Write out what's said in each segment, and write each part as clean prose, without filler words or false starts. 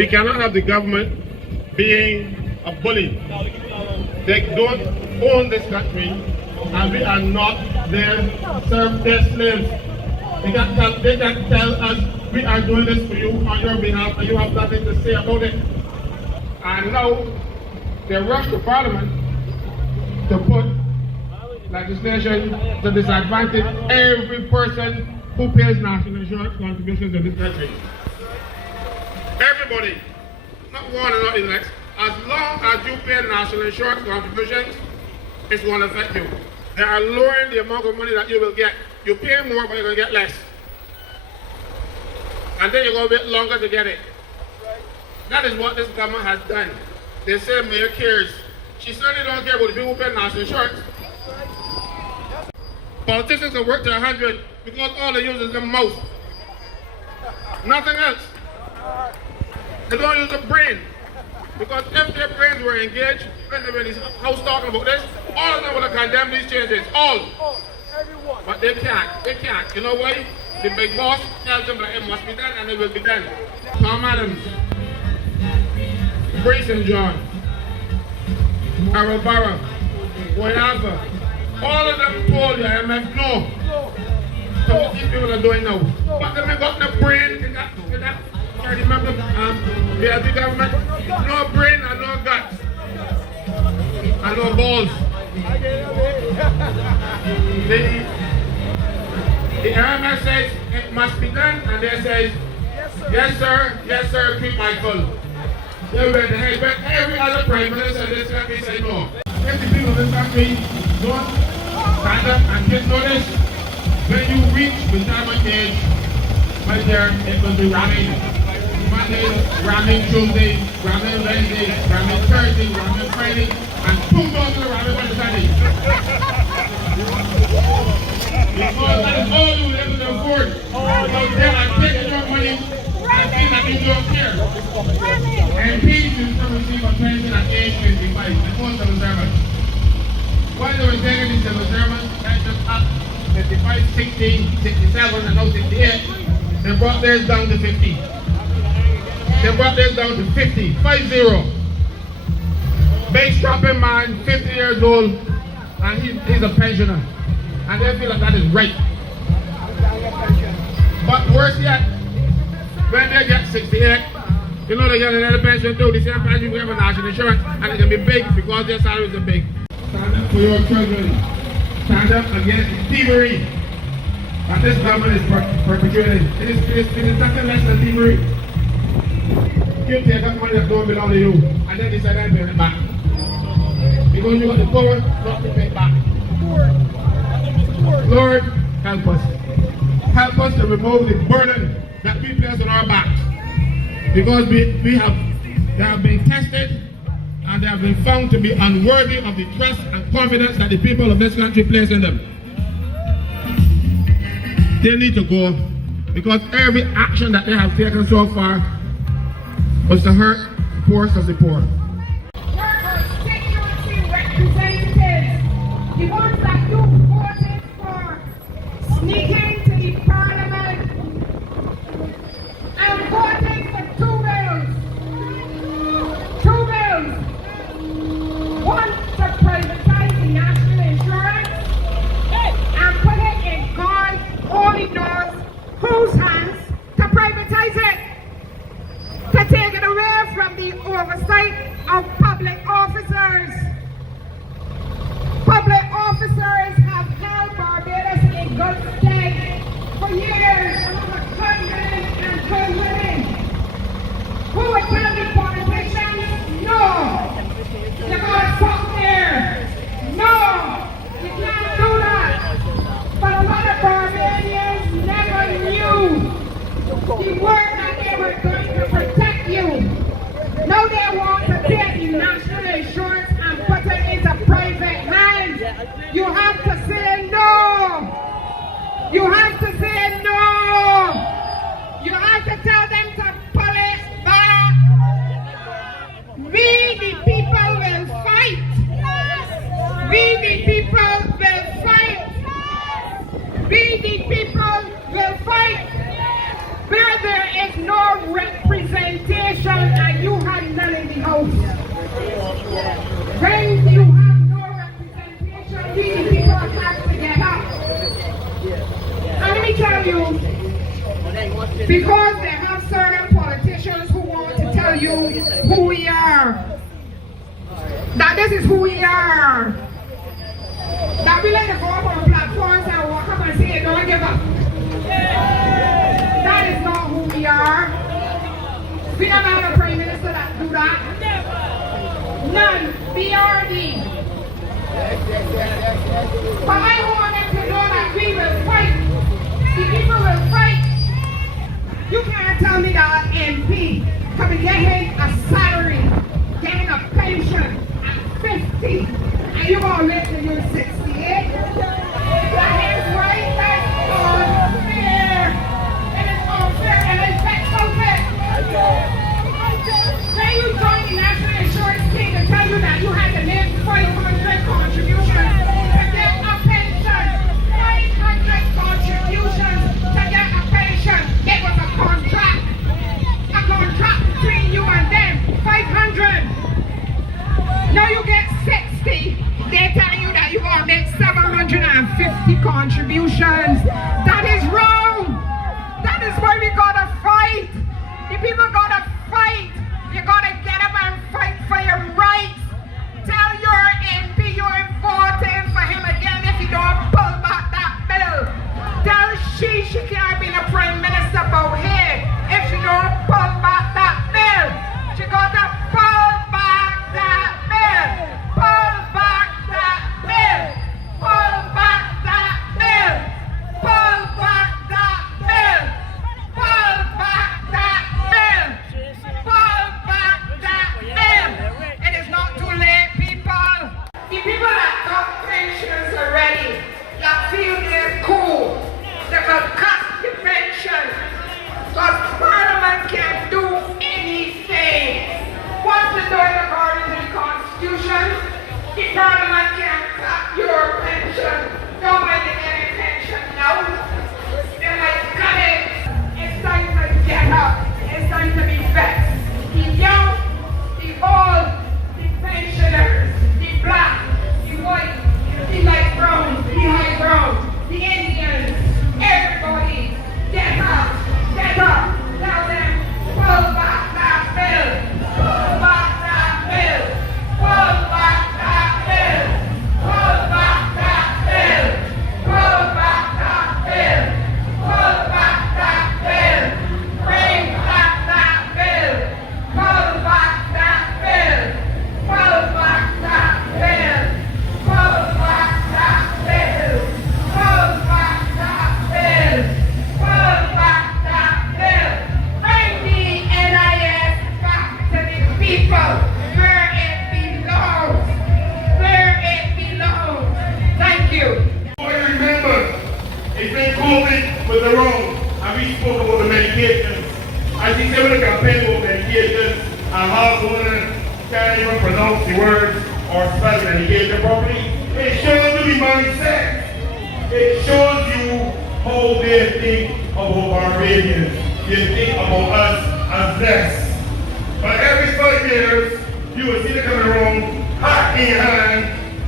We cannot have the government being a bully. They don't own this country, and we are not their slaves. They can tell us we are doing this for you on your behalf, and you have nothing to say about it. And now they rush to Parliament to put legislation to disadvantage every person who pays national insurance contributions in this country. Everybody, not one and not the next. As long as you pay national insurance contributions, it's going to affect you. They are lowering the amount of money that you will get. You pay more, but you're going to get less. And then you're going to wait longer to get it. That is what this government has done. They say Mayor cares. She certainly don't care about the people who pay national insurance. Politicians can work to 100 because all they use is their mouth. Nothing else. They don't use the brain. Because if their brains were engaged, when they were in this house talking about this, all of them would have condemned these changes. All. But they can't. They can't. You know why? The big boss tells them that it must be done and it will be done. Tom Adams, Grayson John, Arabara, whatever. All of them told the IMF no. So what these people are doing now? But they got no brain in that. I remember the government, no brain and no guts. And no balls. The IMF says it must be done, and they say, yes sir, keep Michael. They went ahead, but every other prime minister in this country say no. If the people of this country don't stand up and get notice, when you reach retirement age, right there, it will be ramming. Monday, ramming Tuesday, ramming Wednesday, ramming Thursday, ramming Friday, and 2 months to ramming Wednesday. Because that is all you will able to afford. Because they are taking your money and saying that you don't care. MPs will still receive a pension at age 55, and most civil servants. While they were taking the civil servants, pensions up 55, 60, 67, and now 68, they brought theirs down to 50. They brought theirs down to 50, 50. Big strapping man, 50 years old, and he's a pensioner. And they feel like that is right. But worse yet, when they get 68, you know they get another pension too. The same pension we have a national insurance, and it can be big because their salaries are big. Stand up for your children. Stand up against thievery that this government is perpetrating. It is nothing less than thievery. You take up money that don't belong to you, and then decide to pay it back. Because you got the power not to pay it back. Lord, help us. Help us to remove the burden that we place on our backs. Because they have been tested and they have been found to be unworthy of the trust and confidence that the people of this country place in them. They need to go, because every action that they have taken so far was to hurt the poorest of the poor. Workers, security representatives, the ones that you voted for, sneaking to the parliament and voting for two bills. One to privatize the national insurance and put it in God only knows whose hands to privatize it. To take it away from the oversight of public officers. Public officers have held Barbados in good stead for years, over women. Who would tell the politicians, no, you're going to stop there. No, you can't do that. But a lot of Barbadians never knew the word that they were going to protect you. Now they want to take the national insurance and put it into private hands. You have to say no. You have to say no. You have to tell them to pull it back. We the people will fight. We the people will fight. We the people will fight. Where there is no representation tell you, because they have certain politicians who want to tell you who we are, that this is who we are, that we like to go up on platforms and walk up and say, don't give up. That is not who we are. We never had a prime minister that do that. None. BRD. But I want them to know that we will fight. The people will fight. You can't tell me that MP can be getting a salary, getting a pension at 50, and you gonna live till you're 68? That is right, that's unfair. It is unfair and it's vexed. Then you join the National Insurance Scheme to tell you that you had to live 500 contributions to get a pension. 500 contributions to get a pension. It was a contract. A contract between you and them. 500. Now you get 60. They're telling you that you're going to make 750 contributions. That is wrong. That is why we got to fight. The people got to fight. You got to get up and fight for your rights. Tell your MP you're voting for him again if you don't pull back that bill. Tell she can't be the prime minister out here if she don't pull back that bill. She got to pull back that bill. Pull back that bill. Pull back that bill. Pull back that bill. Pull back that bill. Pull back that bill. It is not too late, people. The people that got pensions already, that feel they're cool, they can cut the pension. Because Parliament can't do anything. Once they do it according to the Constitution, the Parliament can't cut your pension. Nobody getting pension now. They might cut it. It's time to get up. It's time to be vexed. The young, the old, the pensioners, the black, the white, the light brown, the high brown, the Indians, everybody, get up, get up. Tell them, pull back that bill, pull back that bill, pull back that bill, pull back that bill, pull back that bill, pull back that bill, bring back that bill, pull back that bill, pull back that bill, pull back that bill, pull back that bill, pull back that bill, bring the NIS back to the people where it belongs, where it belongs. Thank you. Always remember, it's been COVID with the wrong, and we spoke about the medications. As he said, we campaign about medications, and half women can't even pronounce the words or spell medication properly. It shows you the mindset. It shows you how they think about Barbadians. They think about us as less. But every 5 years, you will see them coming around, hat in hand,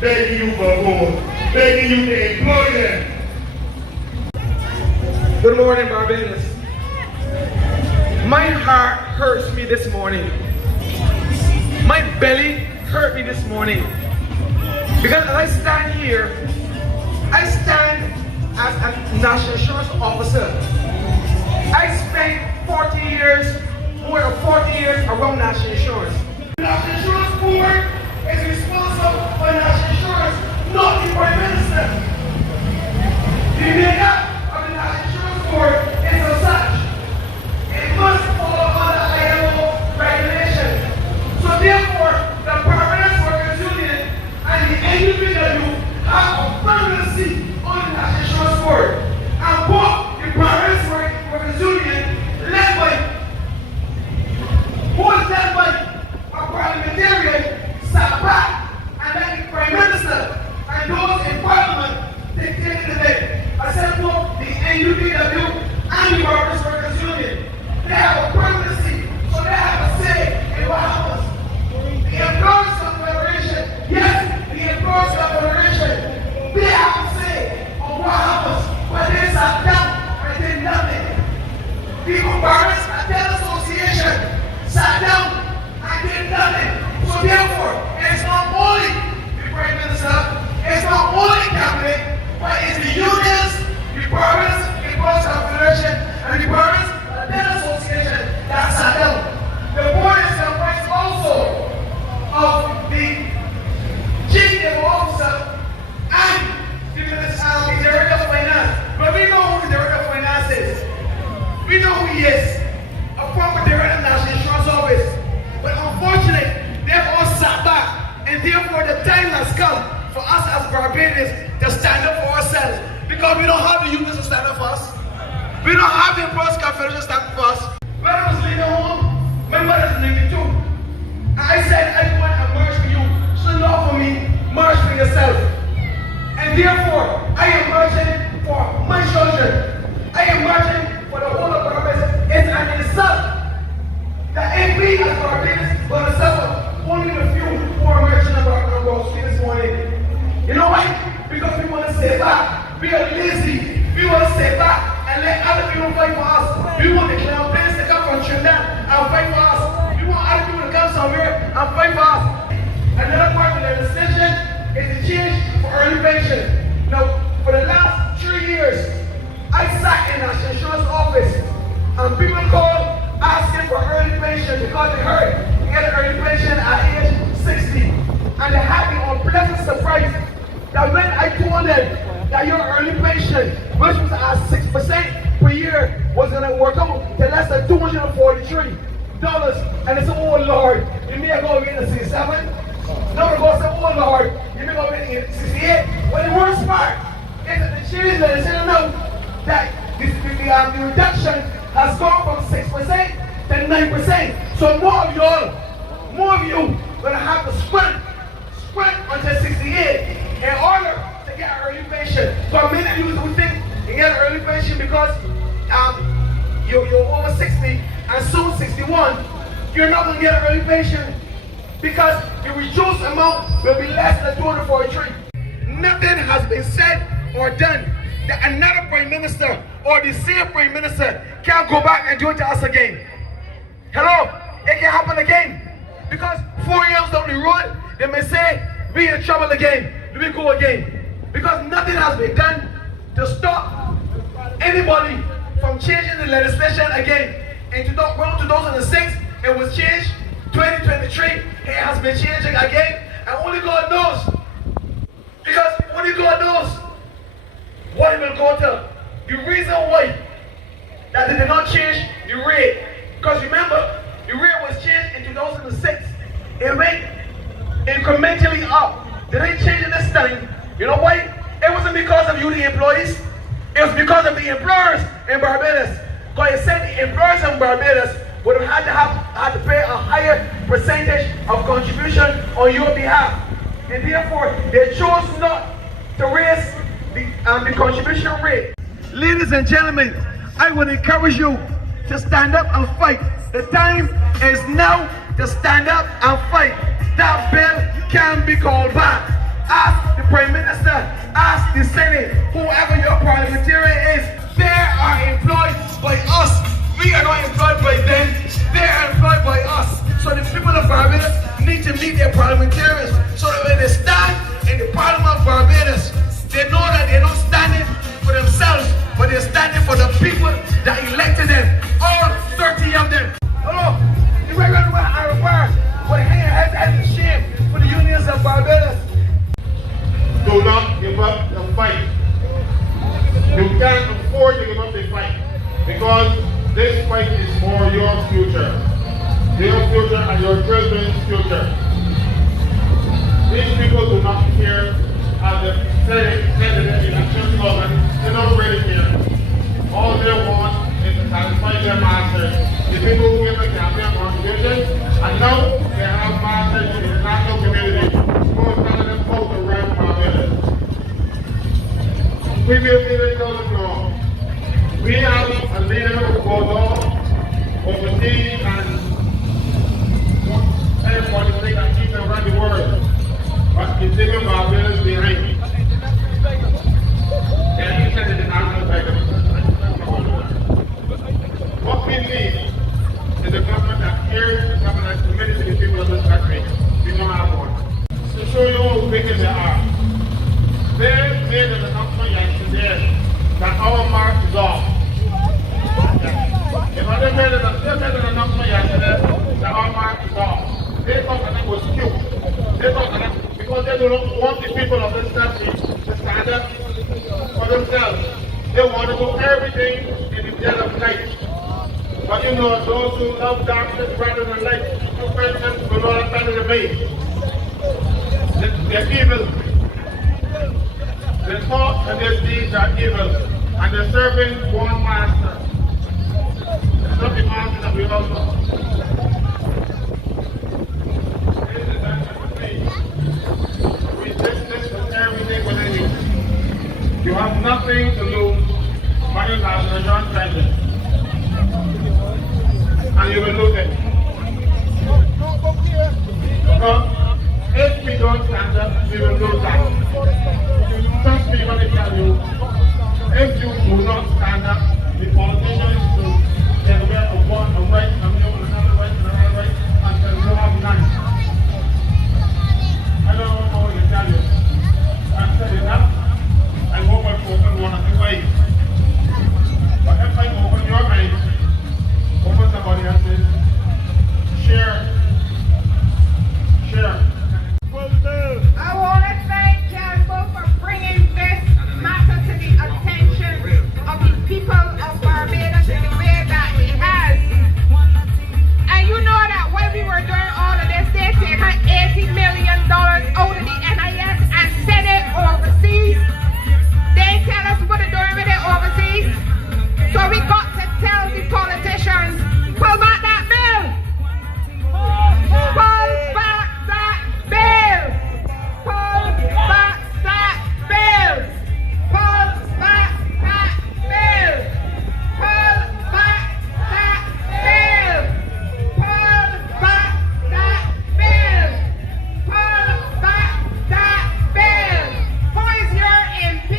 begging you for a vote, begging you to employ them. Good morning, Barbados. My heart hurts me this morning. My belly hurt me this morning. Because as I stand here, I stand as a national insurance officer. I spent 40 years, more than 40 years around national insurance. The National Insurance Board is responsible for national insurance, not the Prime Minister. The makeup of the National Insurance Board is as such. It must follow under ILO regulations. So therefore, the Permanent Workers Union and the NUPW have Because we don't have the unions to stand up for us. We don't have the Employers' Confederation to stand up for us. When I was leaving home, my mother's leaving too. I said, I want to march for you. So not for me, march for yourself. And therefore, I am marching for my children. I am marching for the whole of Barbados. It's an insult that if we as Barbados will suffer only the few who are marching about the street this morning. You know why? Because we want to stay back. We are lazy. We want to stay back and let other people fight for us. We want the campaigns to come from Trinidad and fight for us. We want other people to come somewhere and fight for us. Another part of the decision is the change for early pension. Now, for the last 3 years, I sat in the insurance office and people called asking for early pension because they heard you get an early pension at age 60. And they had the unpleasant surprise that when I told them that your early pension, which was at 6% per year, was going to work out to less than $243. And they said, oh Lord, you may go get a 67. No, we're going to say, oh Lord, you may go get a 68. Well, the worst part is that the change that they said no, that the reduction has gone from 6% to 9%. So more of you going to have to sprint until 68 in order to get an early pension. So many of you who think you get an early pension because you're over 60 and soon 61, you're not going to get an early pension because the reduced amount will be less than 243. Nothing has been said or done that another prime minister or the same prime minister can't go back and do it to us again. Hello? It can happen again. Because 4 years down the road, they may say, we in trouble again. We go again. Because nothing has been done to stop anybody from changing the legislation again. In 2006, it was changed. 2023, it has been changing again. And only God knows. Because only God knows what it will go to. The reason why that they did not change the rate. Because remember, the rate was changed in 2006. It went incrementally up. They didn't change it this time. You know why? It wasn't because of you, the employees. It was because of the employers in Barbados. Because it said the employers in Barbados would have had to pay a higher percentage of contribution on your behalf. And therefore, they chose not to raise the contribution rate. Ladies and gentlemen, I would encourage you to stand up and fight. The time is now to stand up and fight. That bill can be called back. Ask the Prime Minister, ask the Senate, whoever your parliamentarian is. They are employed by us. We are not employed by them. They are employed by us. So the people of Barbados need to meet their parliamentarians so that when they stand in the Parliament of Barbados, they know that they're not standing for themselves, but they're standing for the people that elected them. All 30 of them. Hello, the regular Arab Bar, but here has a shame for the unions of Barbados. Do not give up the fight. You can't afford to give up the fight because this fight is for your future. Your future and your children's future. These people do not care as the Senate election slogan. They don't really care. All they want is to satisfy their masters. The people who give the campaign contribution, and now they have masters in the international community who are telling them how to run Barbados. Previously, they told us no. We have a leader who goes on overseas and everybody think that he can run the world, but he's taking Barbados behind. And he said it in what we need is a government that cares, a government that's committed to the people of this country. We don't have one. To show you how wicked they are. They made an announcement yesterday that our march is off. If they made an announcement yesterday that our march is off, they thought that it was cute. They thought that because they do not want the people of this country to stand up for themselves. They want to do everything in the dead of night. But you know, those who love darkness rather than light, for instance, will not stand in the way. They're evil. Their thoughts and their deeds are evil, and they're serving one master. It's not the master that we all know. Resist this with everything within you. You have nothing to lose but your life and your treasure. And you will lose it. Because if we don't stand up, we will lose that. Trust me when I tell you, if you do not stand up, the politicians will get away of one, a right, and another right, and another right, until you have none. I don't know what to tell you. I've said enough. I hope I've opened one of the ways. But if I open your eyes, open somebody else's, share. I want to thank Campbell for bringing this matter to the attention of the people of Barbados in the way that it has. And you know that when we were doing all of this, they take $80 million out of the NIS and send it overseas. They tell us what they're doing with it overseas. So we got to tell the politicians, pull back that bill. Pull back that bill. Pull back that bill. Pull back that bill. Pull back that bill. Pull back that bill. Pull back that bill. Who is your MP?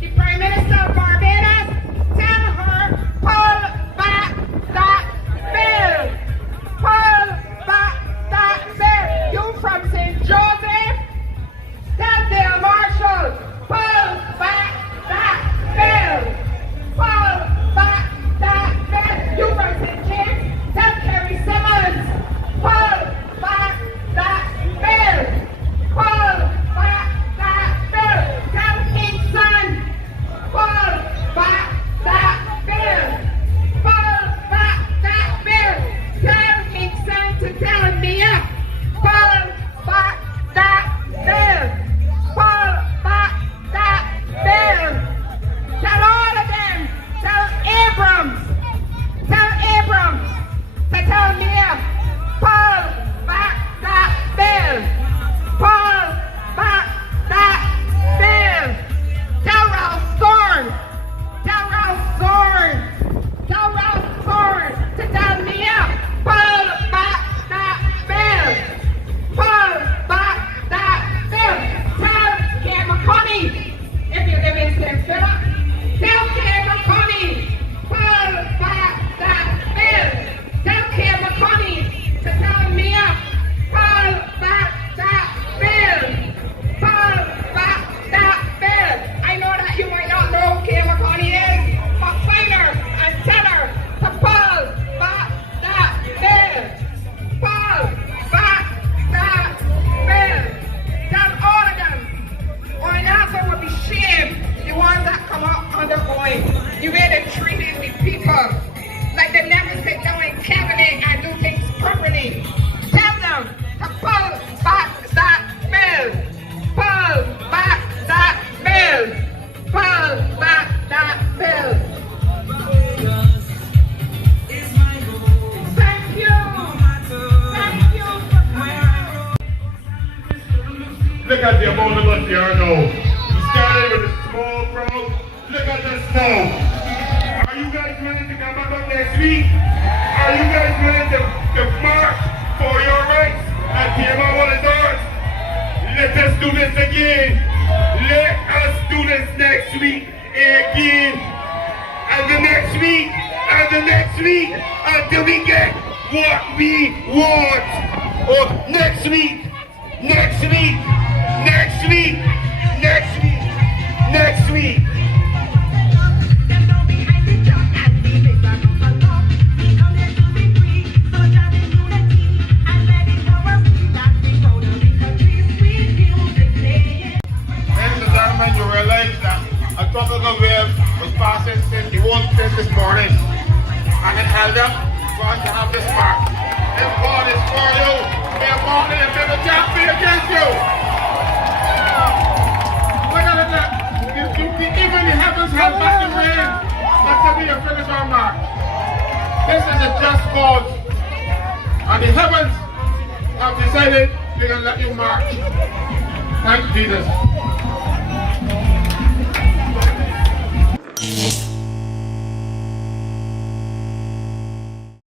The Prime Minister of Barbados? Tell her, pull back that bill. Pull back that bill. You from St. Joseph? Tell Dale Marshall, pull back that bill. Pull back that bill. You from St. James? Tell Kerry Simmons, pull back that bill. Pull back that bill. Tell Kingston, pull back that bill. Pull back that bill. Tell Kingston to tell Mia, pull back that bill. Pull back that bill. Tell all of them. Tell Abrams. Tell Abrams to tell Mia, pull back that bill. Pull back that bill. Tell Ralph Thorne. Tell Ralph Thorne. Tell Ralph Thorne to tell Mia, pull back that bill. Pull back that bill. Tell Kim McConney, if you live in St. Philip, tell Kim McConney, pull back that bill. Tell Kim McConney to tell Mia, pull back that bill. Pull back that bill. I know that you might not know who Kim McConney is, but find her and tell her to pull back that bill. Pull back that bill. Tell all of them. Or I also would be shamed, the ones that come up undergoing. The way they treating the people. Like they never sit down in cabinet and do things properly. Tell them to pull back that bill. Pull back that bill. Pull back that bill. Thank you. Thank you for coming. Look at the amount of us here now. You started with a small crowd. Look at this now. Are you guys ready to come back up next week? Are you guys ready to march for your rights and tear my wallet doors? Let us do this again. Let us do this next week again. And the next week. And the next week. Until we get what we want. Oh, next week. Next week. Next week. Next week. Next week. You realize that a tropical wave was passing since the whole place this morning, and it held up for us to have this mark. This ball is for you. May a mountain and may the champ be against you. Look at it. even the heavens held back the rain until we have finished our march. This is a just cause. And the heavens have decided they're going to let you march. Thank Jesus.